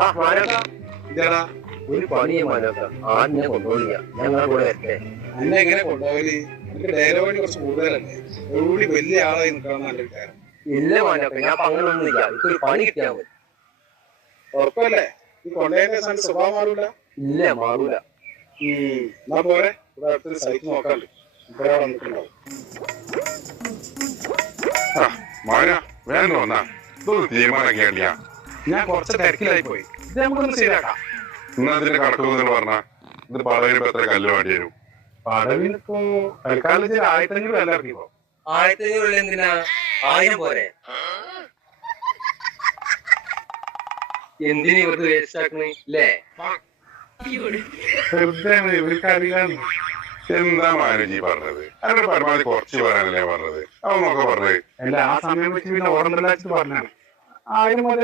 ഇതാടാ ഒരു പണിയെ മാനോക്ക ആടിനെ കൊണ്ടുപോയില്ല ഞങ്ങളെ കൂടെ വരട്ടെ. എന്നെ എങ്ങനെ കൊണ്ടുപോകല്? എനിക്ക് ഡയലോഗിന് കുറച്ച് കൂടുതലല്ലേ, കൂടി വലിയ ആളായി നിൽക്കണം നല്ല വിചാരം. ഇല്ല മാനോക്ക, ഞാൻ അങ്ങനൊന്നും ഇല്ല. എനിക്കൊരു പണി കിട്ടിയാൽ മതി. ഉറപ്പല്ലേ? ഈ കൊണ്ടേന്റെ സ്വഭാവം മാറൂല? ഇല്ല, മാറൂല. എന്നാ പോരെ, ഇവിടെ അടുത്തൊരു സൈറ്റ് നോക്കാണ്ട് ഇവിടെ വന്നിട്ടുണ്ടാവും. തീരുമാനമൊക്കെയാ. ഞാൻ കുറച്ച് തിരക്കിലായി പോയി. ഇത് നമുക്കൊന്ന് ശരിയാക്കാം. എന്നാ അതിന്റെ കണക്ക് പറഞ്ഞ ഇത് പടവിന് എത്ര കല്ല് വേണ്ടി വരും? പടവിനിപ്പോ തൽക്കാലം 1000 വില ഇറക്കിപ്പോ. 1500 എന്തിനാ? 1000 പോരെ? എന്തിനു ഇവർക്ക് വേസ്റ്റ് ആക്കണേ അല്ലേ? വെറുതെ ഇവർക്ക് അറിയാം. എന്താ മാനുജി പറഞ്ഞത്? അതിന്റെ പരമാവധി കുറച്ച് പറയാനല്ലേ പറഞ്ഞത്? അതൊന്നൊക്കെ പറഞ്ഞത്. അല്ല, ആ സമയം വെച്ച് പിന്നെ ഓർമ്മ പറഞ്ഞാണ് 1000 മുതൽ